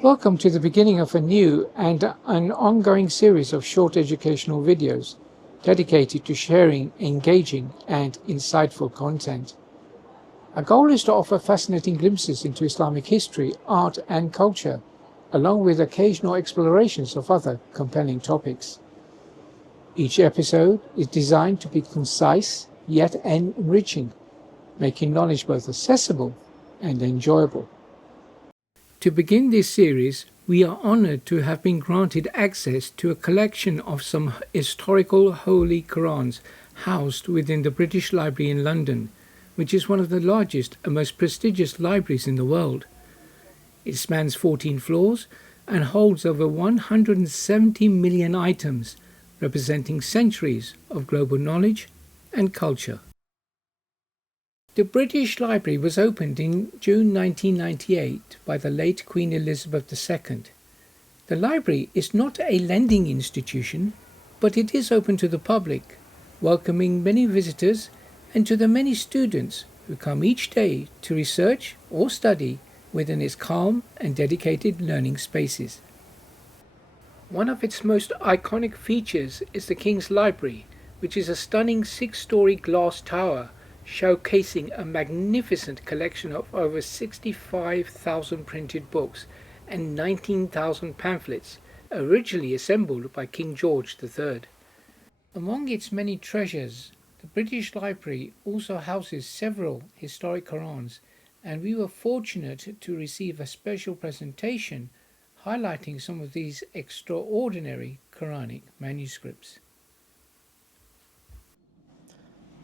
Welcome to the beginning of a new and an ongoing series of short educational videos dedicated to sharing engaging and insightful content. Our goal is to offer fascinating glimpses into Islamic history, art and culture, along with occasional explorations of other compelling topics. Each episode is designed to be concise yet enriching, making knowledge both accessible and enjoyable. To begin this series, we are honored to have been granted access to a collection of some historical Holy Qurans housed within the British Library in London, which is one of the largest and most prestigious libraries in the world. It spans 14 floors and holds over 170 million items, representing centuries of global knowledge and culture. The British Library was opened in June 1998 by the late Queen Elizabeth II. The library is not a lending institution, but it is open to the public, welcoming many visitors and to the many students who come each day to research or study within its calm and dedicated learning spaces. One of its most iconic features is the King's Library, which is a stunning six-story glass tower showcasing a magnificent collection of over 65,000 printed books and 19,000 pamphlets, originally assembled by King George III. Among its many treasures, the British Library also houses several historic Qurans, and we were fortunate to receive a special presentation highlighting some of these extraordinary Quranic manuscripts.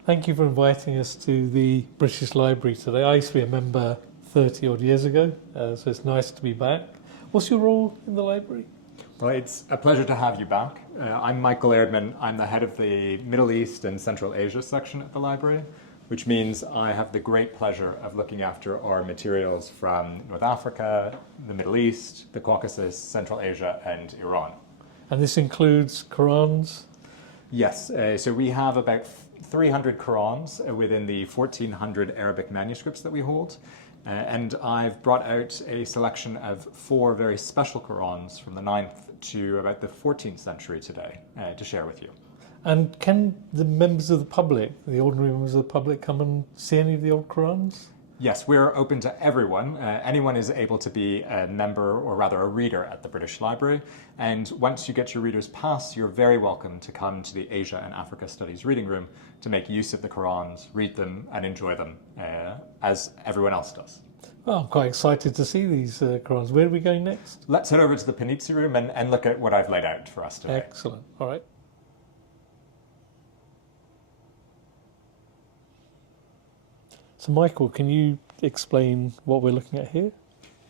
Thank you for inviting us to the British Library today. I used to be a member 30 odd years ago, so it's nice to be back. What's your role in the library? Well, it's a pleasure to have you back. I'm Michael Erdman. I'm the head of the Middle East and Central Asia section at the library, which means I have the great pleasure of looking after our materials from North Africa, the Middle East, the Caucasus, Central Asia, and Iran. And this includes Qurans? Yes, so we have about 300 Qurans within the 1,400 Arabic manuscripts that we hold. And I've brought out a selection of 4 very special Qurans from the 9th to about the 14th century today to share with you. And can the members of the public, the ordinary members of the public, come and see any of the old Qurans? Yes, we're open to everyone. Anyone is able to be a member, or rather a reader, at the British Library. And once you get your reader's pass, you're very welcome to come to the Asia and Africa Studies reading room to make use of the Qurans, read them, and enjoy them, as everyone else does. Well, I'm quite excited to see these Qurans. Where are we going next? Let's head over to the Panizzi room and look at what I've laid out for us today. Excellent. All right. So, Michael, can you explain what we're looking at here?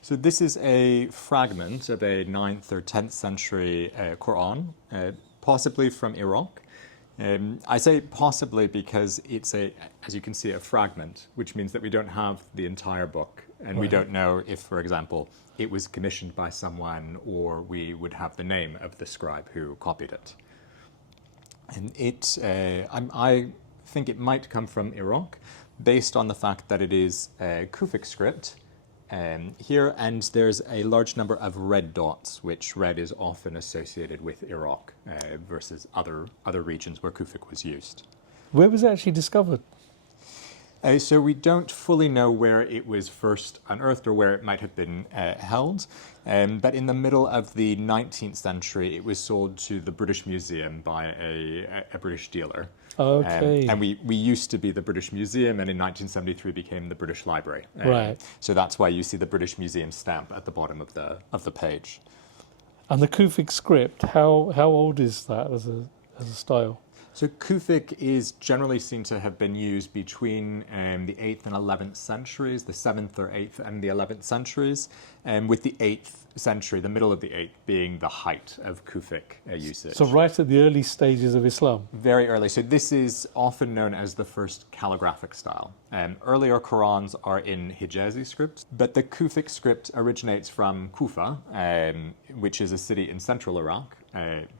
So this is a fragment of a 9th or 10th century Quran, possibly from Iraq. I say possibly because it's as you can see, a fragment, which means that we don't have the entire book, and we don't know if, for example, it was commissioned by someone, or we would have the name of the scribe who copied it. And I think it might come from Iraq, based on the fact that it is a Kufic script here, and there's a large number of red dots, which red is often associated with Iraq versus other regions where Kufic was used. Where was it actually discovered? So we don't fully know where it was first unearthed or where it might have been held, but in the middle of the 19th century, it was sold to the British Museum by a British dealer. Okay. And we used to be the British Museum, and in 1973 became the British Library. Right. So that's why you see the British Museum stamp at the bottom of the page. And the Kufic script, how old is that as a style? So Kufic is generally seen to have been used between the 8th and 11th centuries, the 7th or 8th and the 11th centuries, with the 8th century, the middle of the 8th, being the height of Kufic usage. So right at the early stages of Islam? Very early. So this is often known as the first calligraphic style. Earlier Qurans are in Hijazi script, but the Kufic script originates from Kufa, which is a city in central Iraq.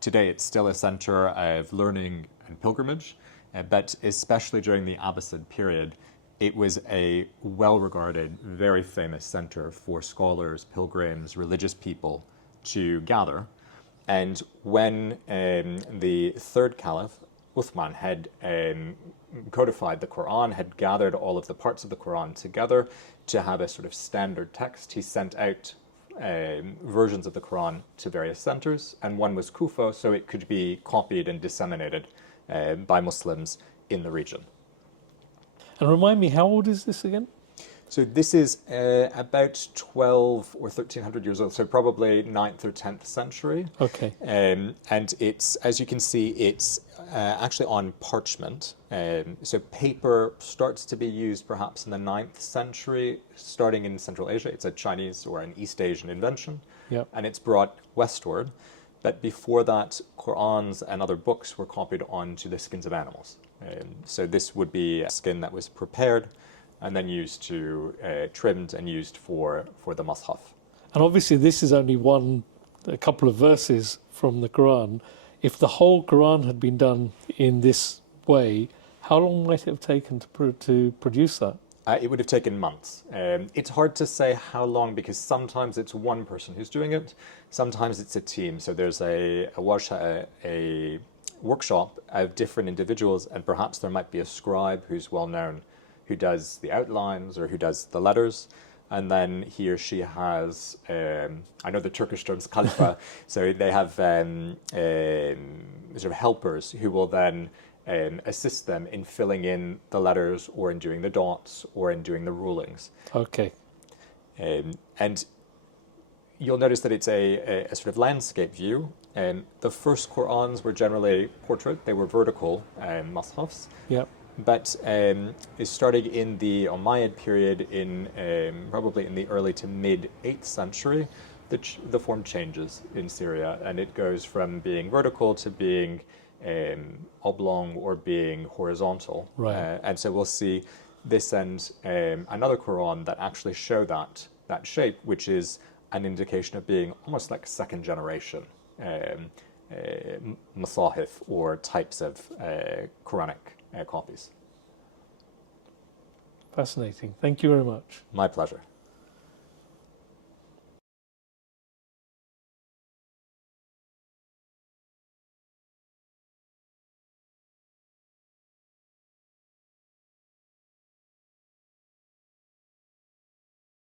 Today it's still a center of learning and pilgrimage, but especially during the Abbasid period, It was a well-regarded, very famous center for scholars, pilgrims, religious people to gather. And when the third caliph, Uthman, had codified the Quran, had gathered all of the parts of the Quran together to have a sort of standard text, he sent out versions of the Quran to various centers, and one was Kufa, so it could be copied and disseminated by Muslims in the region. And remind me, how old is this again? So this is about 12 or 1300 years old, so probably 9th or 10th century. Okay. And it's, as you can see, it's actually on parchment. So paper starts to be used perhaps in the 9th century, starting in Central Asia. It's a Chinese or an East Asian invention. Yep. And it's brought westward. But before that, Qur'ans and other books were copied onto the skins of animals. So this would be a skin that was prepared and then used to, trimmed and used for the mushaf. And obviously this is only a couple of verses from the Quran. If the whole Quran had been done in this way, how long might it have taken to produce that? It would have taken months. It's hard to say how long because sometimes it's one person who's doing it, sometimes it's a team. So there's a workshop of different individuals, and perhaps there might be a scribe who's well known, who does the outlines or who does the letters, and then he or she has, I know the Turkish term's kalfa, so they have sort of helpers who will then assist them in filling in the letters or in doing the dots or in doing the rulings. Okay. And you'll notice that it's a sort of landscape view. The first Qur'ans were generally portrait, they were vertical mushafs. Yep. But starting in the Umayyad period, in probably in the early to mid 8th century, the form changes in Syria, and it goes from being vertical to being oblong or being horizontal. Right. And so we'll see this and another Quran that actually show that shape, which is an indication of being almost like second generation masahif or types of Quranic copies. Fascinating. Thank you very much. My pleasure.